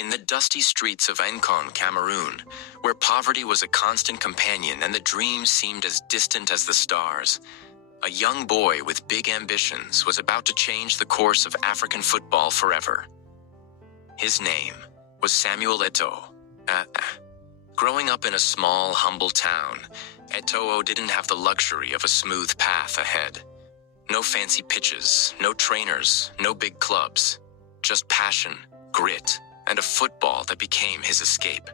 In the dusty streets of Nkon, Cameroon, where poverty was a constant companion and the dreams seemed as distant as the stars, a young boy with big ambitions was about to change the course of African football forever. His name was Samuel Eto'o. Growing up in a small, humble town, Eto'o didn't have the luxury of a smooth path ahead. No fancy pitches, no trainers, no big clubs. Just passion, grit, and a football that became his escape.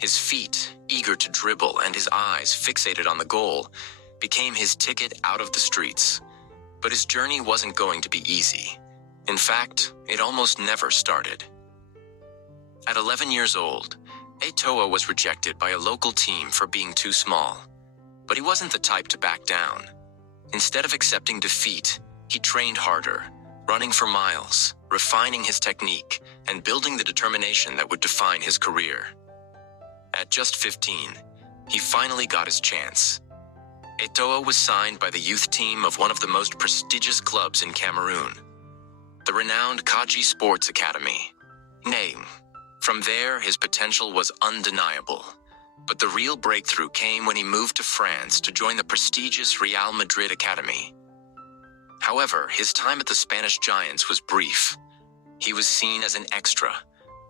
His feet, eager to dribble, and his eyes fixated on the goal, became his ticket out of the streets. But his journey wasn't going to be easy. In fact, it almost never started. At 11 years old, Eto'o was rejected by a local team for being too small. But he wasn't the type to back down. Instead of accepting defeat, he trained harder, running for miles, refining his technique, and building the determination that would define his career. At just 15, he finally got his chance. Eto'o was signed by the youth team of one of the most prestigious clubs in Cameroon, the renowned Kadji Sports Academy. From there, his potential was undeniable. But the real breakthrough came when he moved to France to join the prestigious Real Madrid Academy. However, his time at the Spanish Giants was brief. He was seen as an extra,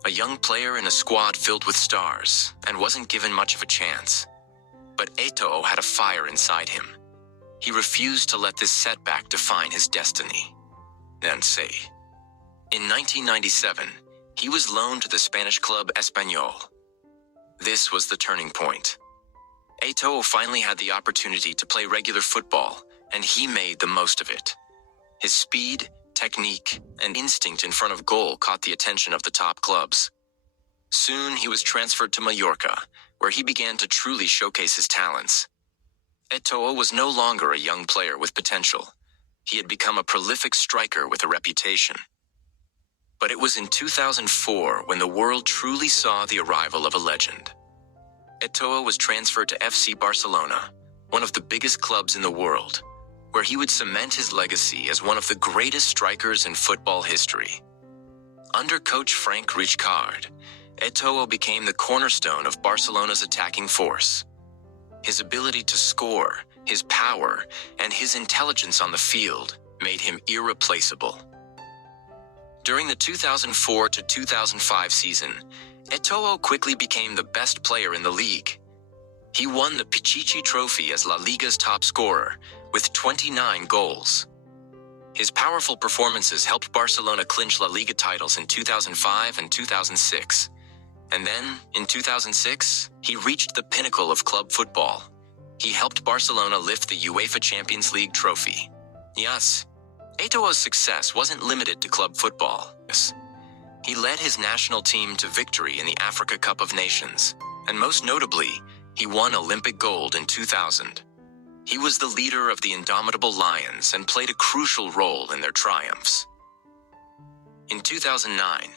a young player in a squad filled with stars, and wasn't given much of a chance. But Eto'o had a fire inside him. He refused to let this setback define his destiny. In 1997, he was loaned to the Spanish club Espanyol. This was the turning point. Eto'o finally had the opportunity to play regular football, and he made the most of it. His speed, technique, and instinct in front of goal caught the attention of the top clubs. Soon he was transferred to Mallorca, where he began to truly showcase his talents. Eto'o was no longer a young player with potential. He had become a prolific striker with a reputation. But it was in 2004 when the world truly saw the arrival of a legend. Eto'o was transferred to FC Barcelona, one of the biggest clubs in the world, where he would cement his legacy as one of the greatest strikers in football history. Under coach Frank Rijkaard, Eto'o became the cornerstone of Barcelona's attacking force. His ability to score, his power, and his intelligence on the field made him irreplaceable. During the 2004 to 2005 season, Eto'o quickly became the best player in the league. He won the Pichichi Trophy as La Liga's top scorer, with 29 goals. His powerful performances helped Barcelona clinch La Liga titles in 2005 and 2006. And then, in 2006, he reached the pinnacle of club football. He helped Barcelona lift the UEFA Champions League trophy. Yes, Eto'o's success wasn't limited to club football. He led his national team to victory in the Africa Cup of Nations, and most notably, he won Olympic gold in 2000. He was the leader of the indomitable Lions and played a crucial role in their triumphs. In 2009,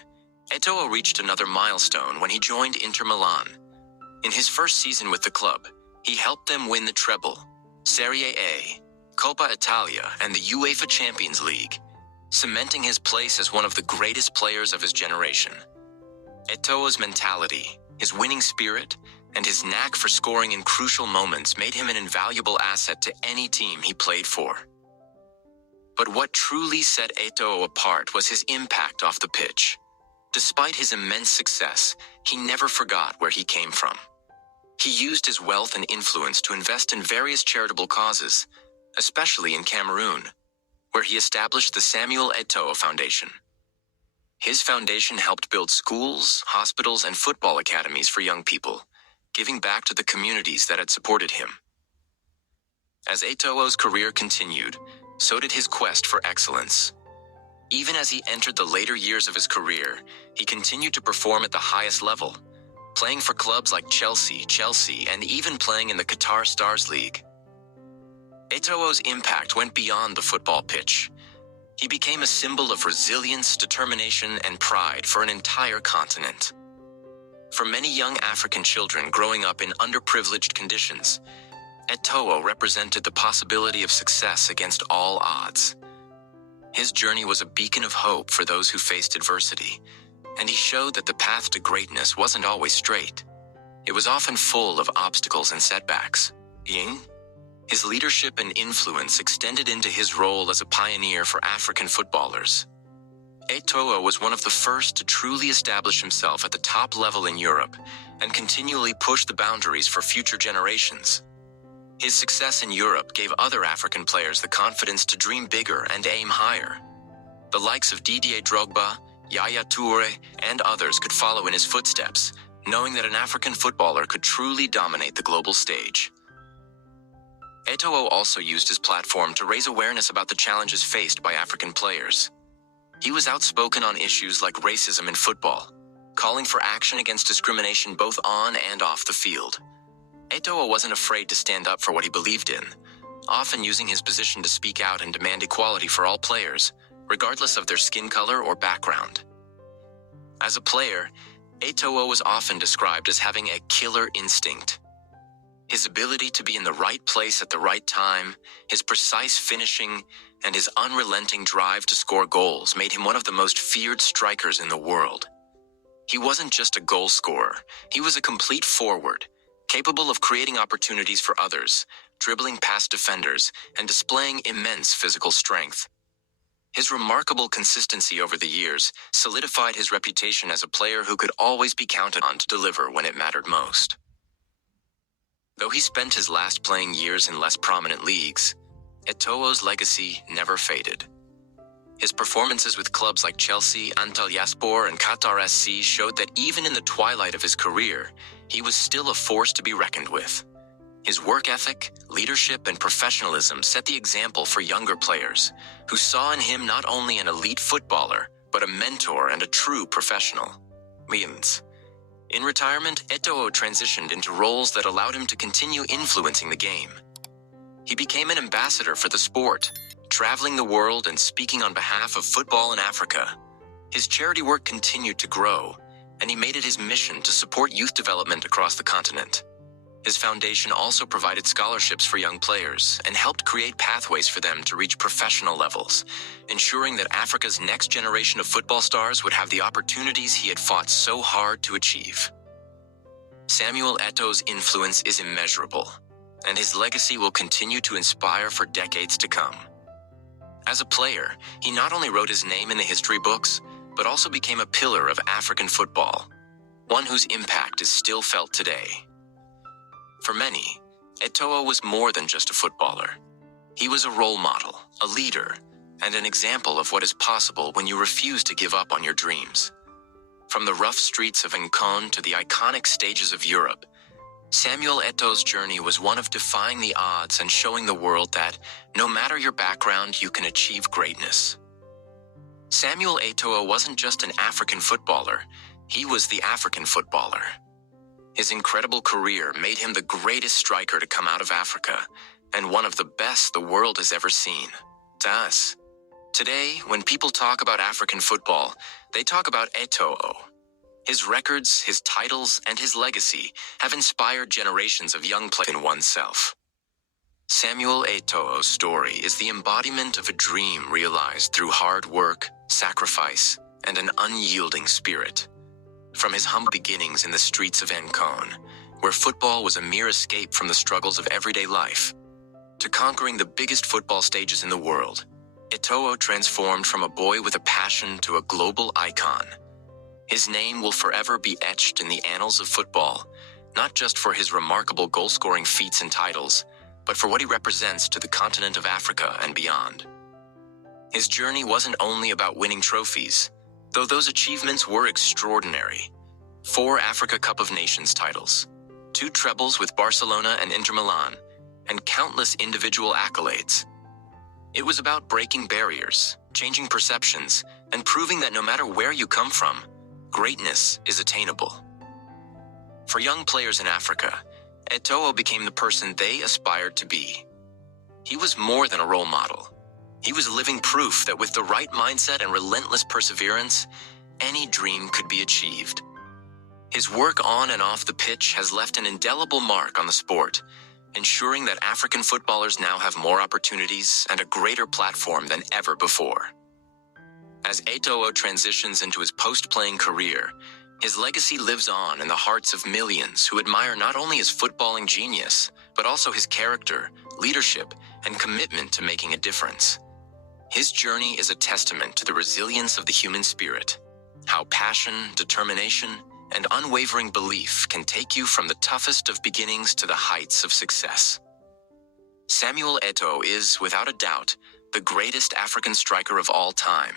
Eto'o reached another milestone when he joined Inter Milan. In his first season with the club, he helped them win the treble, Serie A, Coppa Italia, and the UEFA Champions League, cementing his place as one of the greatest players of his generation. Eto'o's mentality, his winning spirit, and his knack for scoring in crucial moments made him an invaluable asset to any team he played for. But what truly set Eto'o apart was his impact off the pitch. Despite his immense success, he never forgot where he came from. He used his wealth and influence to invest in various charitable causes, especially in Cameroon, where he established the Samuel Eto'o Foundation. His foundation helped build schools, hospitals, and football academies for young people, giving back to the communities that had supported him. As Eto'o's career continued, so did his quest for excellence. Even as he entered the later years of his career, he continued to perform at the highest level, playing for clubs like Chelsea, and even playing in the Qatar Stars League. Eto'o's impact went beyond the football pitch. He became a symbol of resilience, determination, and pride for an entire continent. For many young African children growing up in underprivileged conditions, Eto'o represented the possibility of success against all odds. His journey was a beacon of hope for those who faced adversity, And he showed that the path to greatness wasn't always straight. It was often full of obstacles and setbacks. His leadership and influence extended into his role as a pioneer for African footballers. Eto'o was one of the first to truly establish himself at the top level in Europe and continually push the boundaries for future generations. His success in Europe gave other African players the confidence to dream bigger and aim higher. The likes of Didier Drogba, Yaya Toure, and others could follow in his footsteps, knowing that an African footballer could truly dominate the global stage. Eto'o also used his platform to raise awareness about the challenges faced by African players. He was outspoken on issues like racism in football, calling for action against discrimination both on and off the field. Eto'o wasn't afraid to stand up for what he believed in, often using his position to speak out and demand equality for all players, regardless of their skin color or background. As a player, Eto'o was often described as having a killer instinct. His ability to be in the right place at the right time, his precise finishing, and his unrelenting drive to score goals made him one of the most feared strikers in the world. He wasn't just a goal scorer, he was a complete forward, capable of creating opportunities for others, dribbling past defenders, and displaying immense physical strength. His remarkable consistency over the years solidified his reputation as a player who could always be counted on to deliver when it mattered most. Though he spent his last playing years in less prominent leagues, Eto'o's legacy never faded. His performances with clubs like Chelsea, Antalyaspor, and Qatar SC showed that even in the twilight of his career, he was still a force to be reckoned with. His work ethic, leadership, and professionalism set the example for younger players, who saw in him not only an elite footballer, but a mentor and a true professional. In retirement, Eto'o transitioned into roles that allowed him to continue influencing the game. He became an ambassador for the sport, traveling the world and speaking on behalf of football in Africa. His charity work continued to grow, and he made it his mission to support youth development across the continent. His foundation also provided scholarships for young players and helped create pathways for them to reach professional levels, ensuring that Africa's next generation of football stars would have the opportunities he had fought so hard to achieve. Samuel Eto'o's influence is immeasurable, and his legacy will continue to inspire for decades to come. As a player, he not only wrote his name in the history books, but also became a pillar of African football, one whose impact is still felt today. For many, Eto'o was more than just a footballer. He was a role model, a leader, and an example of what is possible when you refuse to give up on your dreams. From the rough streets of Nkon to the iconic stages of Europe, Samuel Eto'o's journey was one of defying the odds and showing the world that, no matter your background, you can achieve greatness. Samuel Eto'o wasn't just an African footballer, he was the African footballer. His incredible career made him the greatest striker to come out of Africa, and one of the best the world has ever seen. Thus, today, when people talk about African football, they talk about Eto'o. His records, his titles, and his legacy have inspired generations of young players in oneself. Samuel Eto'o's story is the embodiment of a dream realized through hard work, sacrifice, and an unyielding spirit. From his humble beginnings in the streets of Nkon, where football was a mere escape from the struggles of everyday life, to conquering the biggest football stages in the world, Eto'o transformed from a boy with a passion to a global icon. His name will forever be etched in the annals of football, not just for his remarkable goal-scoring feats and titles, but for what he represents to the continent of Africa and beyond. His journey wasn't only about winning trophies, though those achievements were extraordinary. 4 Africa Cup of Nations titles, 2 trebles with Barcelona and Inter Milan, and countless individual accolades. It was about breaking barriers, changing perceptions, and proving that no matter where you come from, greatness is attainable. For young players in Africa, Eto'o became the person they aspired to be. He was more than a role model. He was living proof that with the right mindset and relentless perseverance, any dream could be achieved. His work on and off the pitch has left an indelible mark on the sport, ensuring that African footballers now have more opportunities and a greater platform than ever before. As Eto'o transitions into his post-playing career, his legacy lives on in the hearts of millions who admire not only his footballing genius, but also his character, leadership, and commitment to making a difference. His journey is a testament to the resilience of the human spirit, how passion, determination, and unwavering belief can take you from the toughest of beginnings to the heights of success. Samuel Eto'o is, without a doubt, the greatest African striker of all time,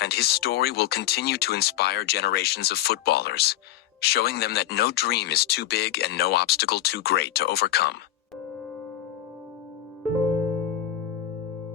and his story will continue to inspire generations of footballers, showing them that no dream is too big and no obstacle too great to overcome.